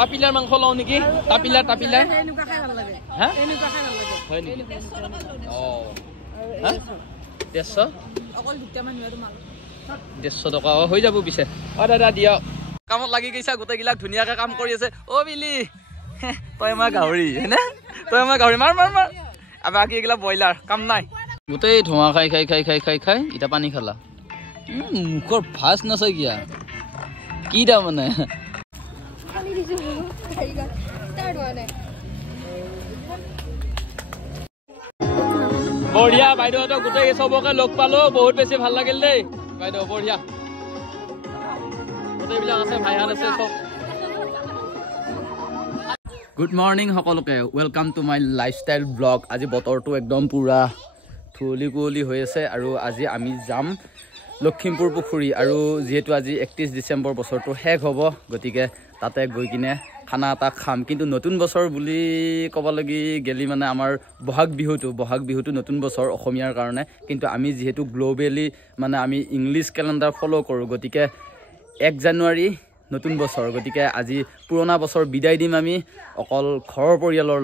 তাপিলাৰ মাংস লওঁ নেকি তাপিলাৰ এনেকুৱা খাই ভাল লাগে হা এনেকুৱা খাই ভাল লাগে হয় নেকি অ 150 অকল দুটা মানুহ আৰু মাল 150 টকা হৈ যাব পিছে অ দাদা দিয়ক কামত লাগি গৈছা গোটেইগিলাক ধুনীয়াকৈ কাম কৰি আছে অ বিলি তই আমাৰ গাহৰি হেনে তই আমাৰ গাহৰি মাৰ মাৰ মাৰ আৰু বাকী এগিলা ব্ৰইলাৰ কাম নাই গোটেই ধোঁৱা খাই খাই খাই খাই খাই খাই ইটা পানী খালা মুখৰ ভাজ নাচাই কিয়া কি দা মানে বঢ়িয়া বাইদেউহঁতক গোটেই চবকে লগ পালো বহুত বেছি ভাল লাগিল দেই বাইদেউ বঢ়িয়া গোটেইবিলাক আছে ভাইহাল আছে চব গুড মৰ্নিং সকলোকে welcome to my lifestyle blog আজি বতৰটো একদম পুৰা ধুলি কুঁৱলী হৈ আছে আৰু আজি আমি যাম লখিমপুৰ পুখুৰী আৰু যেহেতু আজি 31 ডিচেম্বৰ বছৰটো শেষ হ'ব গতিকে তাতে গৈ কিনে খানা এটা খাম কিন্তু নতুন বছৰ বুলি ক'ব লাগি গেলি মানে আমাৰ বহাগ বিহুটো নতুন বছৰ অসমীয়াৰ কাৰণে কিন্তু আমি যেহেতু গ্লোবেলি মানে আমি ইংলিছ কেলেণ্ডাৰ ফ'ল' কৰোঁ গতিকে 1 জানুৱাৰী নতুন বছৰ গতিকে আজি পুৰণা বছৰ বিদায় দিম আমি অকল ঘৰৰ পৰিয়ালৰ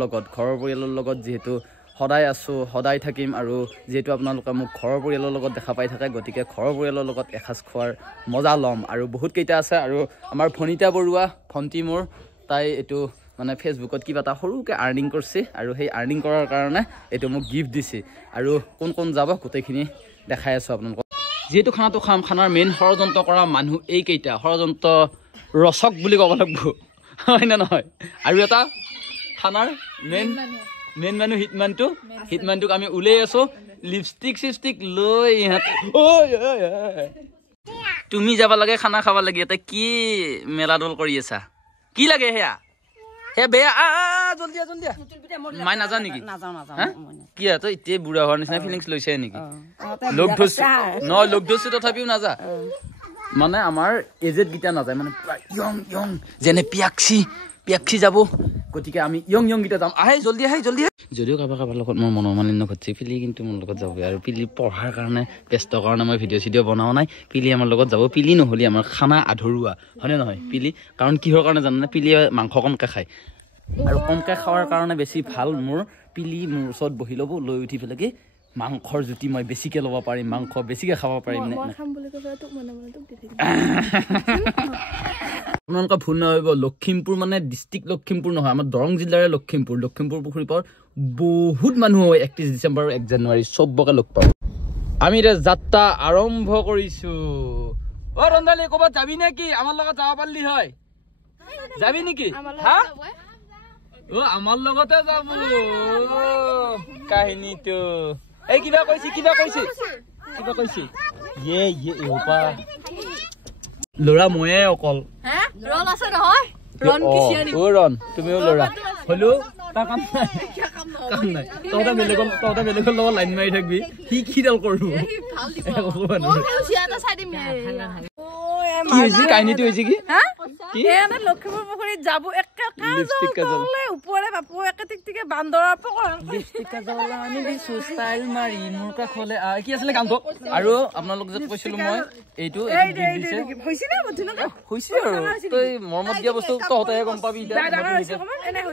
লগত যেহেতু সদায় আছোঁ সদায় থাকিম আৰু যেহেতু আপোনালোকে মোক ঘৰৰ পৰিয়ালৰ লগত দেখা পাই থাকে গতিকে ঘৰৰ পৰিয়ালৰ লগত এসাঁজ খোৱাৰ মজা ল'ম আৰু বহুত কেইটা আছে আৰু আমাৰ ভনিতা বৰুৱা ভণ্টি মোৰ তাই এইটো মানে ফেচবুকত কিবা এটা সৰুকৈ আৰ্নিং কৰিছে আৰু সেই আৰ্নিং কৰাৰ কাৰণে এইটো মোক গিফ্ট দিছে আৰু কোন যাব গোটেইখিনি দেখাই আছোঁ আপোনালোকক যেহেতু খানাটো খাম খানাৰ মেইন ষড়যন্ত্ৰ কৰা মানুহ এইকেইটা ষড়যন্ত্ৰ ৰচক বুলি ক'ব লাগিব হয় নে নহয় আৰু এটা খানাৰ মেইন মানুহ হিটমানটোক আমি উলিয়াই আছোঁ লিপষ্টিক লৈ ইহঁতে তুমি যাব লাগে খানা খাব লাগে ইয়াতে কি মেলাডল কৰি আছা কি লাগে সেয়া বেয়া জলদি মাই নাজা নেকি কি তই এতিয়া বুঢ়া হোৱাৰ নিচিনা ফিলিংছ লৈছে নেকি লগ ধৰছো তথাপিও নাজা মানে আমাৰ এজেড গীতা নাযায় মানে ইয়ং যেনে পিয়াক্ষী যাব গতিকে আমি ইয়ং গীতা যাম জলদি আহে যদিও কাৰোবাৰ লগত মোৰ মনোমালিন্য ঘটিছে পিলি কিন্তু মোৰ লগত যাব আৰু পিলি পঢ়াৰ কাৰণে ব্যস্ত কাৰণে মই ভিডিঅ' বনাও নাই পিলি আমাৰ লগত যাব পিলি নহ'লে আমাৰ খানা আধৰুৱা হয়নে নহয় পিলি কাৰণ কিহৰ কাৰণে জানানে পিলিয়ে মাংস কমকৈ খায় আৰু কমকৈ খোৱাৰ কাৰণে বেছি ভাল মোৰ পিলি মোৰ ওচৰত বহি ল'ব লৈ উঠি পেলাই কি মাংসৰ জুতি মই বেছিকৈ ল'ব পাৰিম মাংস বেছিকৈ খাব পাৰিম আপোনালোকে ভুল নহ'ব লখিমপুৰ মানে ডিষ্ট্ৰিক্ট লখিমপুৰ নহয় আমাৰ দৰং জিলাৰে লখিমপুৰ পুখুৰীৰ পৰা বহুত মানুহ হয় 31 ডিচেম্বৰ 1 জানুৱাৰী চবকে লগ পাওঁ আমি এতিয়া যাত্ৰা আৰম্ভ কৰিছোঁ ৰন্দালি ক'ৰবাত যাবি নেকি আমাৰ লগত যাব পাৰিলি হয় যাবি নেকি হা আমাৰ লগতে যাব কাহিনীটো এই কিবা কৈছে ল'ৰা ময়ে অকল ৰণ তুমিও ল'ৰা হলেও তাৰ কাম নাই তহঁতে বেলেগৰ লগত লাইন মাৰি থাকবি সি কিডাল কৰিব কাহিনীটো হৈছে কি লখিমপুৰ পুখুৰীত যাব ওপৰে বাপু একে টিকটিকে বান্দৰৰ কি আছিলে গানটো আৰু আপোনালোক যে কৈছিলো মই এইটো হৈছে আৰু তই মৰমত দিয়া বস্তু তহঁতেহে গম পাবি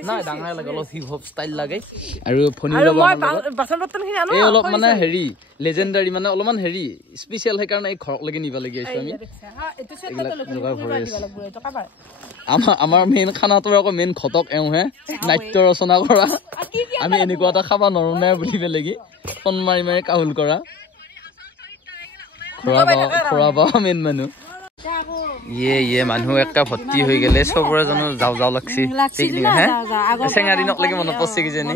নাই ডাঙৰ লাগে অলপ হিপ হপ ষ্টাইল লাগে আৰু এই অলপ মানে হেৰি লেজেণ্ডাৰী মানে অলপমান হেৰি স্পেচিয়েল সেইকাৰণে এই ঘৰলৈকে নিব লাগি আছো আমি আমাৰ মেইন খানাটোৰ আকৌ মেইন ঘটক এওঁহে নাট্য ৰচনা কৰা আমি এনেকুৱা এটা খাব নোৱাৰো নাই বুলি পেলাই ফোন মাৰি কাহুল কৰা খোৱা পাওঁ মেইন মানুহ মানুহ একটা ভৰ্তি হৈ গেলে চবৰে জানো যাও লাগছি চেঙা দিনক লাগি মনত পৰছে কিজানি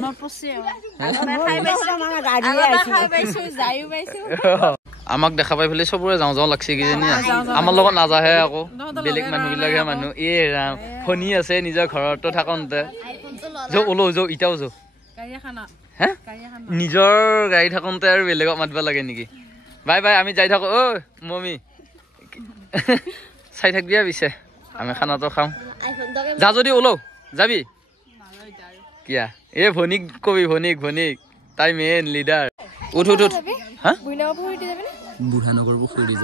আমাক দেখা পাই পেলাই চবৰে যাও লাগছি কিজানি আমাৰ লগত নাযাহে আকৌ বেলেগ মানুহবিলাকে মানুহ ৰাম ফণী আছে নিজৰ ঘৰতো থাকোঁতে ইটাও নিজৰ গাড়ী থাকোঁতে আৰু বেলেগক মাতিব লাগে নেকি বাই আমি যাই থাকো মমি চাই থাকবি পিছে আমি খানাটো খাওঁ যা যদি ওলও যাবি কিয়া ভনিক কবি ভনিক তাই মেইন লিডাৰ উঠ বুঢ়ানগৰ পুখুৰী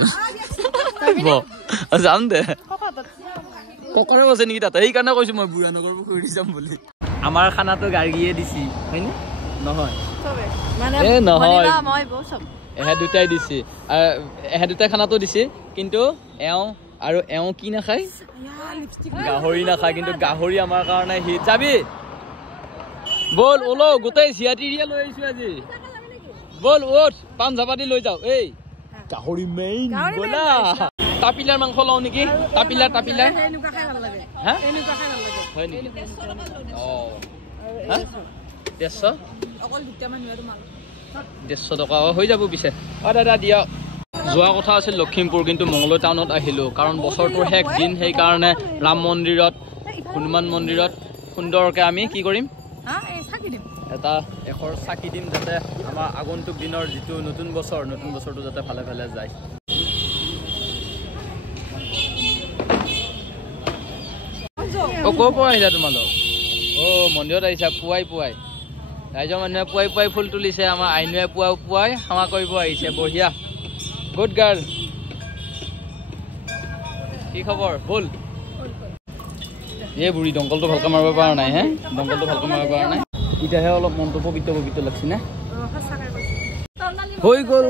যাম দে ককৰে আছে নেকি তাতে সেইকাৰণে কৈছো মই বুঢ়ানগৰ পুখুৰী যাম বুলি আমাৰ খানাটো গাড়ীয়ে দিছি হয়নে নহয় এ নহয় এহে দুটাই দিছে এহে দুটাই খানাটো দিছে কিন্তু আৰু কি নাখায় গাহৰি নাখায় কিন্তু গাহৰি আমাৰ কাৰণে হিট যাবি বল ওলো গোটেই জিয়াতিৰিয়া লৈ আহিছো আজি বল উঠ পান জাপাতি লৈ যাও এই গাহৰি মেইন বলা তাপিলাৰ মাংস লও নেকি তাপিলাৰ এনেকুৱা খাই ভাল লাগে হা এনেকুৱা খাই ভাল লাগে হয় নেকি অ হা 150 অকল দুটা মানুহে তোমাক 150 টকা হৈ যাব পিছে অ দাদা দিয়া যোৱা কথা আছিল লখিমপুৰ কিন্তু মংগলদৈ টাউনত আহিলো কাৰণ বছৰটোৰ শেষ দিন সেই কাৰণে ৰাম মন্দিৰত হনুমান মন্দিৰত সুন্দৰকে আমি কি কৰিম এটা এখৰ চাকি দিম যাতে আমাৰ আগন্তুক দিনৰ যিটো নতুন বছৰটো যাতে ভালে ভালে যায় ও ক'ৰ পৰা আহিলা তোমালোক ও মন্দিৰত আহিছা পুৱাই ৰাইজৰ মানুহে পুৱাই ফুল তুলিছে আমাৰ আইনুৱে পুৱাই সেৱা কৰিব আহিছে বঢ়িয়া গুড গাৰ্ল কি খবৰ বল এই বুঢ়ী দংকলটো ভালকৈ মাৰিব পৰা নাই হে দংকলটো ভালকৈ মাৰিব পৰা নাই এতিয়াহে অলপ মনটো পবিত্ৰ লাগছে নে হৈ গ'ল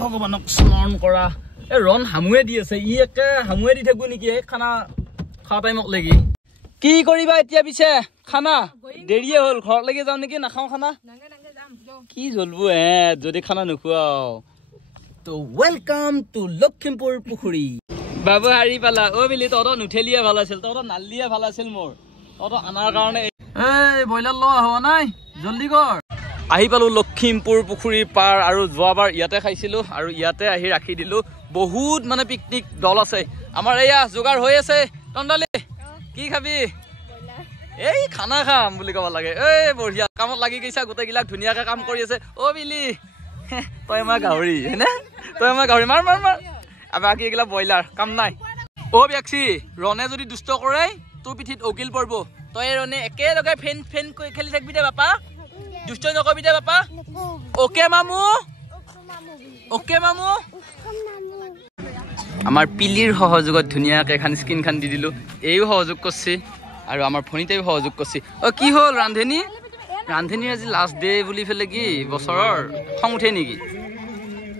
ভগৱানক স্মৰণ কৰা এই ৰণ হামুৱে দি আছে ই একে হামুৱে দি থাকো নেকি খানা খোৱা টাইমক লাগি কি কৰিবা এতিয়া পিছে খানা দেৰিয়ে হ'ল ঘৰলৈকে যাওঁ নেকি নাখাওঁ খানা কি জ্বলবো যদি খানা নোখোৱাও তো ওয়েলকাম টু লখিমপুৰ পুখুৰী বাবু হাৰি পালা অ বিলি তহঁতৰ নুঠেলিয়ে ভাল আছিল তহঁতৰ নালিয়ে ভাল আছিল মোৰ তহঁতৰ আনাৰ কাৰণে এই ব্ৰইলাৰ ল হোৱা নাই জলদি কৰ আহি পালো লখিমপুৰ পুখুৰীৰ পাৰ আৰু যোৱাবাৰ ইয়াতে খাইছিলো আৰু ইয়াতে আহি ৰাখি দিলো বহুত মানে পিকনিক দল আছে আমাৰ এয়া যোগাৰ হৈ আছে তন্দালি কি খাবি এই খানা খাম বুলি ক'ব লাগে এই বঢ়িয়া কামত লাগি গৈছা গোটেইবিলাক ধুনীয়াকে কাম কৰি আছে অ বিলি তই আমাৰ গাহৰি হয়নে তই আমাৰ গাহৰি মাৰ বাকী এইগিলা ব্ৰইলাৰ কাম নাই অ বেক্সি ৰণে যদি দুষ্ট কৰে তোৰ পিঠিত উকিল পৰিব তই ৰণে একেলগে ফেন খেলি থাকিবি দে বাপা দুষ্ট নকবি দে বাপা অকে মামু আমাৰ পিলিৰ সহযোগত ধুনীয়াকে এখন স্ক্ৰীনখন দি দিলো এইও সহযোগ কৰিছে আৰু আমাৰ ভনীতেও সহযোগ কৰিছে অ কি হ'ল ৰান্ধনী আজি লাষ্ট ডে বুলি ফেলে কি বছৰৰ খং উঠে নেকি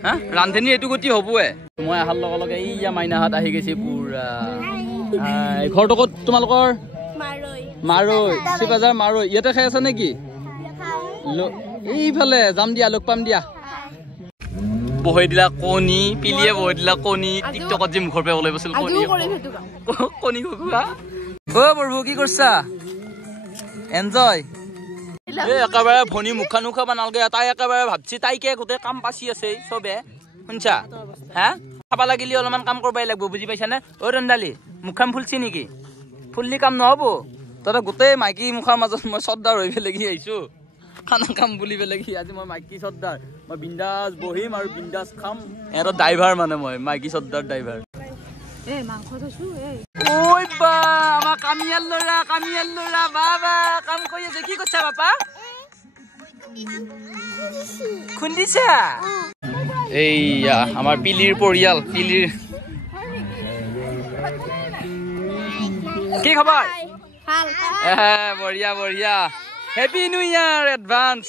হা ৰান্ধনী এইটো গতি হ'বয়ে মই আহাৰ লগে এইয়া মাইনাহাত আহি গৈছে পুৰা ঘৰটো ক'ত তোমালোকৰ মাৰৈ চিপাজাৰ মাৰৈ ইয়াতে খাই আছা নেকি এইফালে যাম দিয়া লগ পাম দিয়া বহে দিলা কণী পিলিয়ে বহে দিলা কণী টিকটকত যে মুখৰ পৰা ওলাই গৈছিল কণী খোৱা অ বৰবু কি কৰিছা এনজয় একেবাৰে ভনী মুখা নুখাবা নালাগে তাই একেবাৰে ভাবছি তাইকে গোটেই কাম পাচি আছে চবে শুনছা হা খাবা লাগিলে অলপমান কাম কৰবাই লাগব বুজি পাইছানে অ ৰন্দালি মুখাম ফুলছি নেকি ফুললি কাম নহব তই গোটেই মাইকী মুখাৰ মাজত মই চৰ্দাৰ হৈ পেলাই আহিছো খানা খাম বুলি পেলাই আজি মই মাইকী চৰ্দাৰ মই বিন্দাস বহিম আৰু বিন্দাস খাম এৰ ড্ৰাইভাৰ মানে মই মাইকী চৰ্দাৰ ড্ৰাইভাৰ ঐ বা আমাৰ কামিয়াল ল'ৰা বাবা কাম কৰি আছে কি কৰিছা বাপা খুন্দিছা এইয়া আমাৰ পিলিৰ পৰিয়াল পিলিৰ কি খবৰ বঢ়িয়া হেপী নিউ ইয়াৰ এডভান্স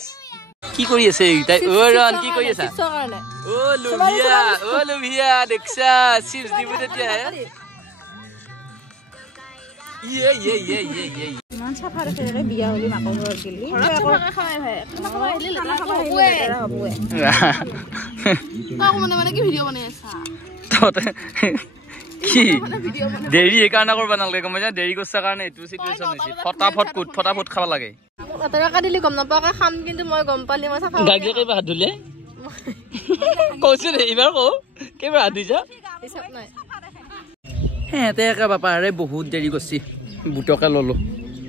কি কৰি আছে তাই অ ৰন কি কৰি আছা অ লুভিয়া দেখছা চিপছ দিব তেতিয়া ইমান চাফা ৰাখে বিয়া হলি মাকৰ ঘৰত গলি মানে কি ভিডিঅ' বনাই আছা কি দেৰি এইকাৰণে কৰিব নালাগে গম পাইছা দেৰি কৰিছা কাৰণে এইটো চিটুৱেশ্যন হৈছে ফটাফট খাব লাগে দিলি গম নাপাওঁ খাম কিন্তু মই গম পালি মই চাফা গাড়ী কেইবাৰ হাত ধুলে কৈছো দে এইবাৰ কওঁ কেইবাৰ হাত ধুইছা সিহঁতে একে বাপাৰে বহুত দেৰি কৰিছে বুটকে ললো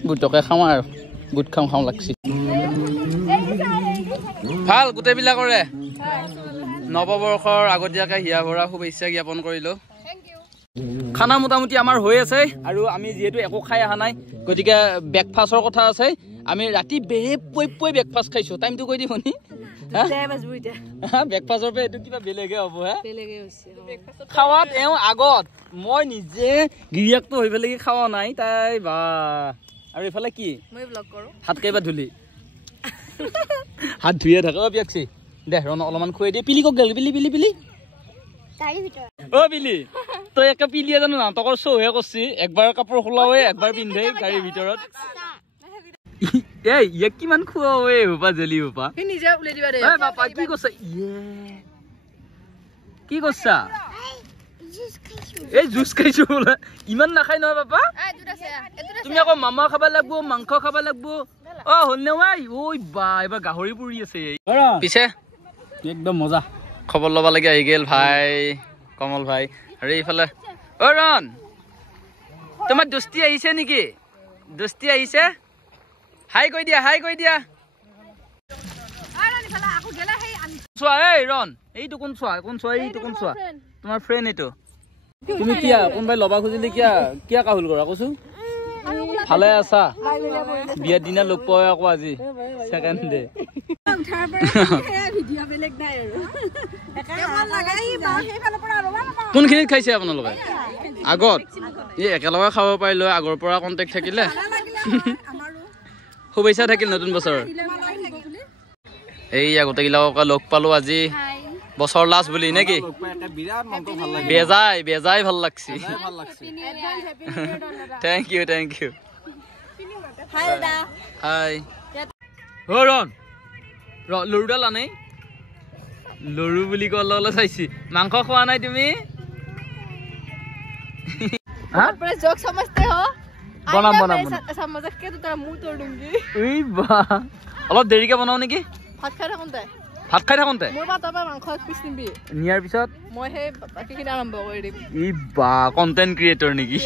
বুটকে খাওঁ আৰু বুট খাওঁ লাগছি ভাল গোটেইবিলাকৰে নৱবৰ্ষৰ আগতীয়াকে হিয়া ভৰা শুভেচ্ছা জ্ঞাপন কৰিলো খানা মোটামুটি আমাৰ হৈ আছে আৰু আমি যেহেতু একো খাই অহা নাই গতিকে ব্ৰেকফাষ্টৰ কথা আছে আমি ৰাতি বেৰে পই ব্ৰেকফাষ্ট খাইছো টাইমটো কৈ দিব নি ব্ৰেকফাষ্টৰ পৰা এইটো কিবা বেলেগে হ'ব হে খাৱাত এওঁ আগত মই নিজে গিৰিয়াকটো হৈ পেলাই খাৱা নাই তাই বা আৰু এইফালে কি হাত কেইবা ধুলি হাত ধুয়ে থাকা বিয়াকছি দে ৰণ অলপমান খুৱাই দিয়ে পিলি কক গেল পিলি পিলি পিলি অ পিলি তই একে পিলিয়ে জানো নাটকৰ শ্ব'হে কৰছি একবাৰ কাপোৰ খোলাৱে একবাৰ পিন্ধে গাড়ীৰ ভিতৰত এই ইয়াক কিমান খুৱাৱে হোপা জেলি হোপা বাপা কি কৈছা কি কৈছা এই জুচ খাইছো বোলে ইমান নাখাই নহয় বাপা তুমি আকৌ মামা খাবা লাগব মাংস খাবা লাগব অ হলনে ভাই ঐ বা এবাৰ গাহৰি পুৰি আছে পিছে একদম মজা খবৰ ল'ব লাগে আহি গেল ভাই কমল ভাই আৰু এইফালে অ ৰণ তোমাৰ দোস্তি আহিছে নেকি দোস্তি আহিছে হাই কৈ দিয়া চোৱা এই ৰণ এইটো কোন চোৱা এইটো কোন চোৱা তোমাৰ ফ্ৰেণ্ড এইটো তুমি কিয়া কোনবাই ল'বা খুজিলে কিয়া কাহুল কৰা কৈছো ভালে আছা বিয়াৰ দিনা লগ পোৱা আকৌ আজি সেকেন্ড ডে কোনখিনিত খাইছে আপোনালোকে আগত এই একেলগে খাব পাৰিলো আগৰ পৰা কণ্টেক্ট থাকিলে শুভেচ্ছা থাকিল নতুন বছৰ এই গোটেইবিলাকক লগ পালো আজি বছৰ লাষ্ট বুলি নেকি বেজাই ভাল লাগছি থেংক ইউ হাই অ ৰণ লৰুডাল আনে লৰু বুলি কলে চাইছি মাংস খোৱা নাই তুমি অলপ দেৰিকে বনাও নেকি ভাত খাই থাকোঁতে নিয়াৰ পিছত কণ্টেণ্ট ক্ৰিয়েটৰ নেকি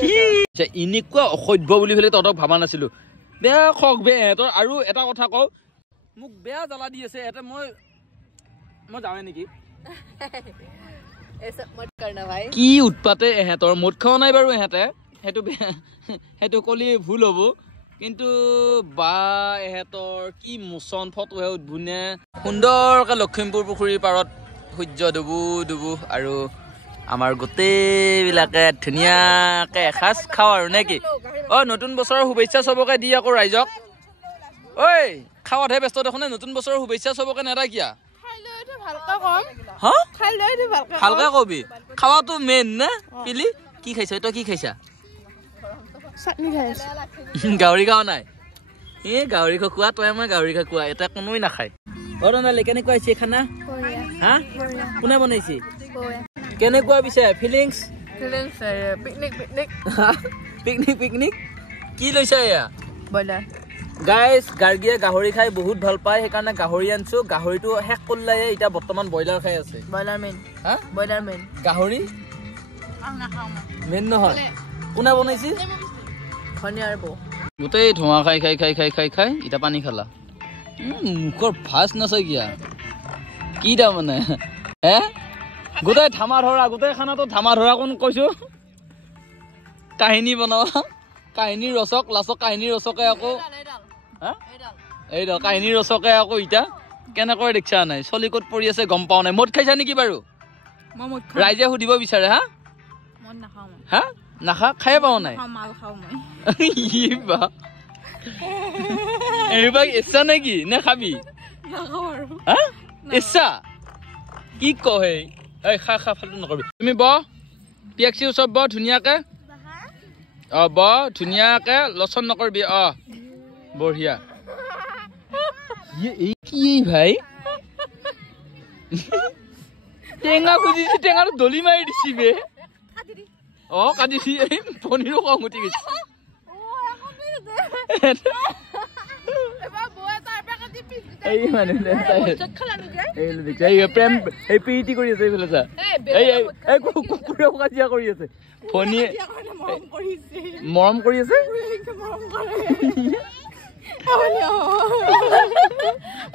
এনেকুৱা অসভ্য বুলি পেলাই তহঁতক ভাবা নাছিলো বেয়া খক বেয়া এহঁতৰ আৰু এটা কথা কওঁ মোক বেয়া জ্বালা দি আছে এহঁতে মই যাওঁৱে নেকি কি উৎপাতে এহঁতৰ মদ খোৱা নাই বাৰু এহঁতে সেইটো কলি ভুল হ'ব কিন্তু বা এহঁতৰ কি মোচন ফটোহে উদ্ভুনে সুন্দৰকে লখিমপুৰ পুখুৰীৰ পাৰত সূৰ্য ডুবু আৰু আমাৰ গোটেইবিলাকে ধুনীয়াকে এসাঁজ খাওঁ আৰু নে কি অ নতুন বছৰৰ শুভেচ্ছা চবকে দি আকৌ ৰাইজক ঐ খাৱাতহে ব্যস্ত দেখোনে নতুন বছৰৰ শুভেচ্ছা চবকে নেৰাকিয়া ভালকে কবি খাৱাটো মেইন নে পিলি কি খাইছ তই কি খাইছা গাহৰি খাওঁ নাই এই গাহৰি খোৱা তই মই গাহৰি খোৱা এটা কোনোৱে নাখায় অৰণালে কেনেকুৱা হৈছে খানা হা কোনে বনাইছে কেনেকুৱা পিছে ফিলিংছ পিকনিক কি লৈছা এয়া ব্ৰইলাৰ গাইজ গাৰ্গীয়ে গাহৰি খাই বহুত ভাল পায় সেইকাৰণে গাহৰি আনছো গাহৰিটো শেষ কৰিলে এতিয়া বৰ্তমান ব্ৰইলাৰ খাই আছে ব্ৰইলাৰ মেইন গাহৰি মেইন নহয় কোনে বনাইছে গোটেই ধোঁৱা খাই এতিয়া পানী খালা মুখৰ ভাজ নাচাই কি তাৰমানে হে গোটেই ধামা ধৰা গোটেই খানাটো ধামা ধৰা কোন কৈছো কাহিনী বনোৱা কাহিনীৰ ৰচক লাচক কাহিনীৰ ৰচকে আকৌ এইডাল কাহিনীৰ ৰচকে আকৌ এতিয়া কেনেকৈ দেখিছা নাই চলি ক'ত পৰি আছে গম পাও নাই মদ খাইছা নেকি বাৰু ৰাইজে সুধিব বিচাৰে হা নাখা খাই পাও নাই এইবাৰ ইচ্ছা নেকি নে খাবি ইচ্ছা কি কয় খা ফালটো নকৰিবি তুমি পিয়াক্সি ওচৰত ধুনীয়াকে ধুনীয়াকে লচন নকৰিবি বঢ়িয়া কি ভাই টেঙা খুজিছি টেঙাটো দলি মাৰি দিছি বে কাটিছি পনীৰো খং উঠি গৈছে প্ৰীতি কৰি আছে এইফালে চা কুকুৰেও কাজিয়া কৰি আছে ফণীয়ে মৰম কৰি আছে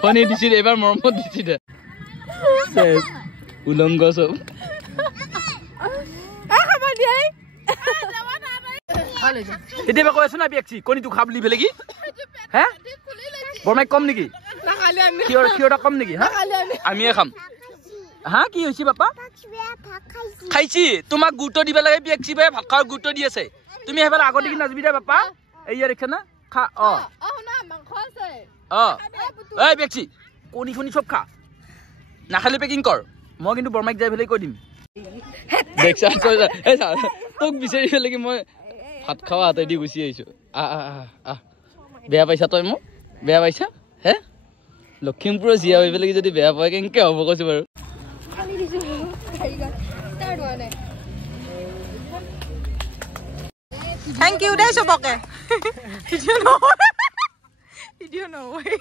ফণী দিছিল এইবাৰ মৰমত দিছিল উলংগ চব তেতিয়া কৈ আছো না পেক্সি কণীটো খা বুলি বেলেগি হে বৰমাই কম নেকি কিয়টা কম নেকি হা আমিয়ে খাম হা কি হৈছে বাপা খাইছি তোমাক গুৰুত্ব দিব লাগে পেক্সি বাই ভাত খাওয়াৰ গুৰুত্ব দি আছে তুমি এবাৰ আগতে কি নাজবি দে বাপা এইয়া দেখছ না খা এই পেক্সি কণী ফণী চব খা নাখালে পেকিং কৰ মই কিন্তু বৰমাইক যাই পেলাই কৈ দিম দেখছা তোক বিচাৰি পেলাই কি মই ভাত খাওয়া হাতে দি গুচি আহিছো বেয়া পাইছা তই মোক বেয়া পাইছা হে লখিমপুৰৰ জীয়া হৈ পেলাই যদি বেয়া পায় কেনেকে হ'ব কৈছো বাৰু Thank you deh soboknya. Video no way.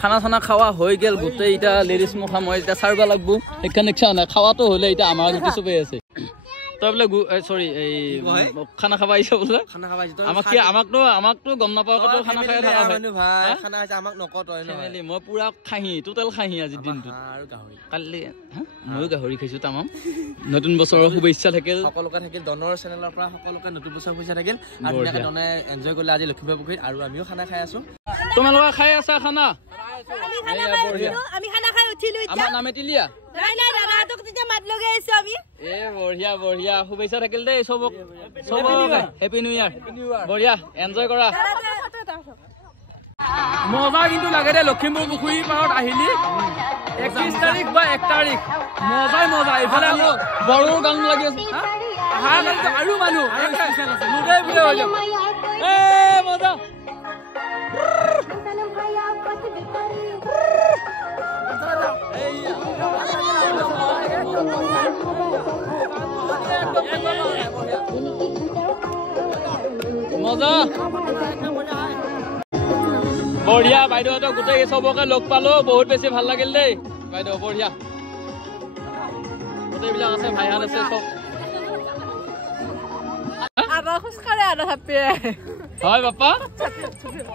খানা চানা খাওয়া হৈ গেল গোটেই এটা লেডিজ মুখা মই এটা সারবা লাগবো এখানে খানা খাওয়াতো হলে এটা আমার গুটি সবে আছে তই বলে সরি এই খানা খাবা আইছা বলে খানা খাবা আইছা আমাক তো গম না পাও কত খানা খাই থাকা ভাই ভাই খানা আইছা আমাক নকত হয় ন ফ্যামিলি মই পুরা খাহি টোটাল খাহি আজি দিনটো আৰু গাহৰি কালি মই গাহৰি খাইছো তামাম নতুন বছৰৰ শুভেচ্ছা থাকিল সকলোকে থাকিল ডনৰ চেনেলৰ পৰা সকলোকে নতুন বছৰ শুভেচ্ছা থাকিল আৰু ধুনীয়াকৈ ডনে এনজয় কৰিলে আজি লখিমপুৰ পুখুৰীত আৰু আমিও খানা খাই আছো তোমালোকে খাই আছা খানা আমি খানা খাই উঠিলো এতিয়া আমাৰ নামে তিলিয়া নাই দাদাটোক তেতিয়া মাত লগাই আছো আমি বঢ়িয়া শুভেচ্ছা থাকিল দেই সবক হেপি নিউ ইয়াৰ বঢ়িয়া এনজয় কৰা মজা কিন্তু লাগে দে লখিমপুৰ পুখুৰী পাৰত আহিলি 31 তাৰিখ বা 1 তাৰিখ মজা এইফালে আকৌ বড়োৰ গান লাগি আছে আৰু মানুহ মুদে বুলে হৈ যাব মজা মজা বঢ়িয়া বাইদেউহঁতক গোটেই চবকে লগ পালো বহুত বেছি ভাল লাগিল দেই বাইদেউ বঢ়িয়া গোটেইবিলাক আছে ভাইহান আছে চব আবা খুচকাৰে আদা থাপে হয় বাপা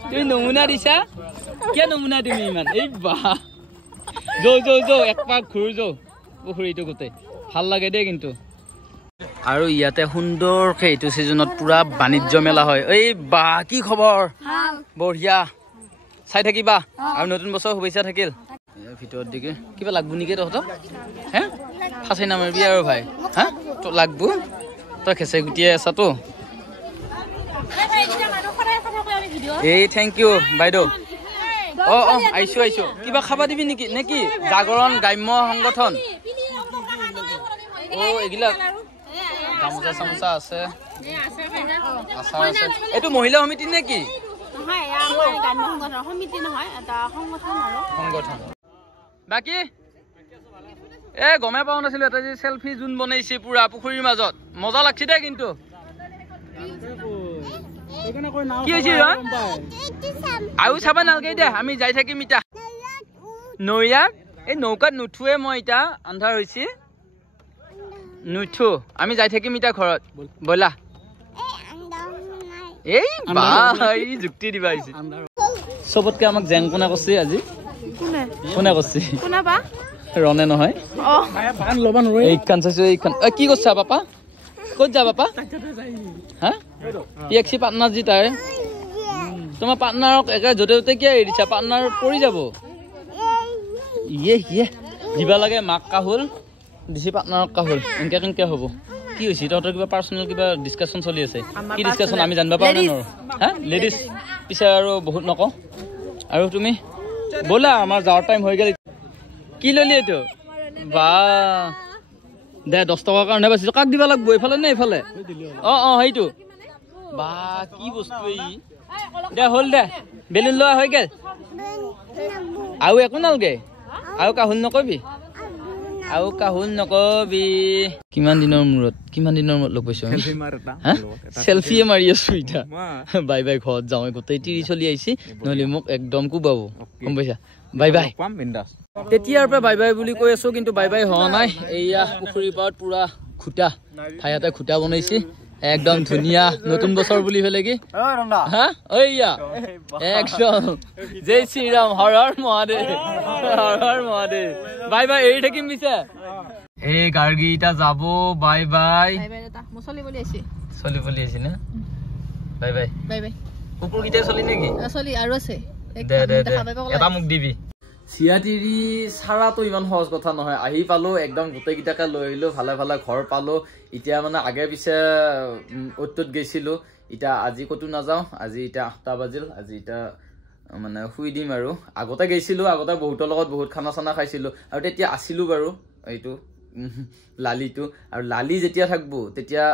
তুমি নমুনা দিছা কিয় নমুনা তুমি ইমান এই বা যৌ এক পাক ঘূৰ যৌ পুখুৰীটো গোটেই ভাল লাগে দেই কিন্তু আৰু ইয়াতে সুন্দৰকে এইটো সিজনত পুৰা বাণিজ্য মেলা হয় এই বা কি খবৰ বঢ়িয়া চাই থাকিবা আৰু নতুন বছৰ শুভেচ্ছা থাকিল ভিতৰত দিকে কিবা লাগবো নেকি তহঁতক হে ফাঁচি নামাৰিবি আৰু ভাই হা তো লাগবো তই খেচে গুটিয়াই আছা তো এই থেংক ইউ বাইদেউ আইছো কিবা খাবা দিবি নেকি নেকি জাগৰণ গ্ৰাম্য সংগঠন এইবিলাক গামোচা চামোচা আছে আচাৰ আছে এইটো মহিলা সমিতি নেকি সংগঠন বাকী গমে পাও নাছিলো এটা যে সেলফি যোন বনাইছে পুৰা পুখুৰীৰ মাজত মজা লাগছে দে কিন্তু কি হৈছে আৰু চাবা নালাগে দে আমি যাই থাকিম ইটা নৈয়াত এই নৌকাত নুঠোৱে মই ইটা আন্ধাৰ হৈছে নুঠো আমি যাই থাকিম ইটা ঘৰত বলা এই যুক্তি দিবা আহিছে চবতকে আমাক জেং কোনা কৰছে আজি কোনে কৰছে ৰনে নহয় এইখন চাইছো এইখন কি কৰছা বাপা ক'ত যা বাপা হা পিএক্সি পাৰ্টনাৰ যি তাৰে তোমাৰ পাৰ্টনাৰক একে য'তে ত'তে কিয় এৰি দিছা পাৰ্টনাৰ পৰি যাব ইয়ে দিবা লাগে মাক কাহুল দিছি পাৰ্টনাৰক কাহুল কেনেকে হ'ব কি হৈছে তহঁতৰ কিবা পাৰ্চনেল কিবা ডিছকাশ্যন চলি আছে কি ডিছকাশ্যন আমি জানিব পাৰো নে নোৱাৰো হা লেডিজ পিছে আৰু বহুত নকওঁ আৰু তুমি ব'লা আমাৰ যাৱাৰ টাইম হৈ গ'ল কি ললি এইটো বা দে 10 টকাৰ কাৰণে বাছি কাক দিব লাগব এইফালে নে এইফালে সেইটো বা কি বস্তু এই দে হল দে বেলুন লোৱা হৈ গেল আৰু একো নালগে আৰু কাহুল নকবি কিমান দিনৰ মূৰত লগ পাইছো সেলফিয়ে মাৰি আছো ইটা বাই ঘৰত যাওঁ গোটেই তিৰি চলি আহিছি নহলে মোক একদম কোবাব গম পাইছা বাই তেতিয়াৰ পৰা বাই বুলি কৈ আছো কিন্তু বাই হোৱা নাই এইয়া পুখুৰী পাৰত পুৰা খুটা ঠাইতে খুটা বনাইছি একদম ধুনীয়া নতুন বছৰ বুলি ফেলে কি হা ওইয়া একদম জয় শ্ৰীৰাম হৰ হৰ মহাদেৱ বাই এৰি থাকিম পিছে এই গাৰ্গীটা যাব বাই চলি পলি আছে না বাই বাই বাই বাই কুকুৰ কিটা চলি নেকি চলি আৰু আছে দে এটা মোক দিবি চিয়াতিৰি সাৰাটো ইমান সহজ কথা নহয় আহি পালো একদম গোটেই কিটাকে লৈ আহিলো ভালে ভালে ঘৰ পালো এতিয়া মানে আগে পিছে অট্টত গৈছিলো এতিয়া আজি কতো নাযাও আজি এতিয়া 8টা বাজিল আজি এতিয়া মানে শুই দিম আৰু আগতে গৈছিলো আগতে বহুতৰ লগত বহুত খানা চানা খাইছিলো আৰু তেতিয়া ଆସିলো বাৰু এইটো লালিটো আৰু লালি যেতিয়া থাকবো তেতিয়া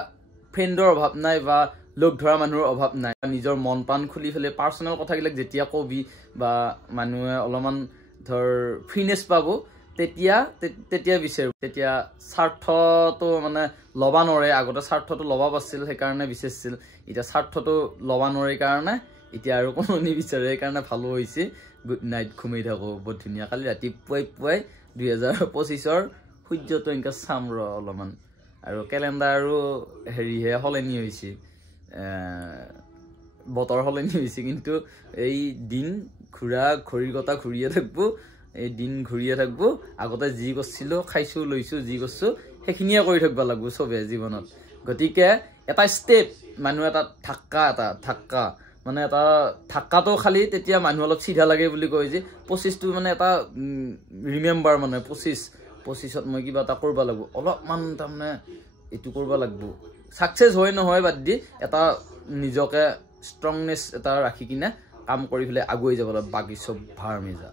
ফ্ৰেণ্ডৰ অভাৱ নাই বা লোক ধৰা মানুহৰ অভাৱ নাই নিজৰ মন পান খুলি ফেলে পাৰ্সোনাল কথাবিলাক যেতিয়া কবি বা মানুহে অলপমান ধৰ ফ্ৰিনেছ পাবো তেতিয়া বিচাৰো তেতিয়া স্বাৰ্থটো মানে লবা নৰে আগতে স্বাৰ্থটো লবা পাছিল সেইকাৰণে বিচাৰিছিল এতিয়া স্বাৰ্থটো লবা নৰে কাৰণে এতিয়া আৰু কোনো নিবিচাৰে সেইকাৰণে ভালো হৈছে গুড নাইট ঘুমাই থাকো বহুত ধুনীয়া কালি ৰাতিপুৱাই 2025ৰ সূৰ্যটো এনেকা চাম ৰ অলপমান আৰু কেলেণ্ডাৰ আৰু হেৰিহে সলনি হৈছে বতৰ সলনি হৈছে কিন্তু এই দিন ঘড়ীৰ কথা ঘূৰিয়ে থাকবো এই দিন ঘূৰিয়ে থাকবো আগতে যি কৰিছিলো খাইছো লৈছো যি কৰিছো সেইখিনিয়ে কৰি থাকবা লাগবো সবে জীৱনত গতিকে এটা ষ্টেপ মানুহ এটা ধাক্কা মানে এটা ধাক্কাটো খালি তেতিয়া মানুহ অলপ চিধা লাগে বুলি কয় যে 25টো মানে এটা ৰিমেম্বাৰ মানে 25ত মই কিবা এটা কৰিব লাগবো অলপমান তাৰমানে এইটো কৰিব লাগবো সাকসেস হয় নহয় বাদ দি এটা নিজকে ষ্ট্ৰংনেছ এটা ৰাখি কিনে কাম কৰি ফেলে আগুৱাই যাব লাগিব বাকি সব ভাৰ মেজা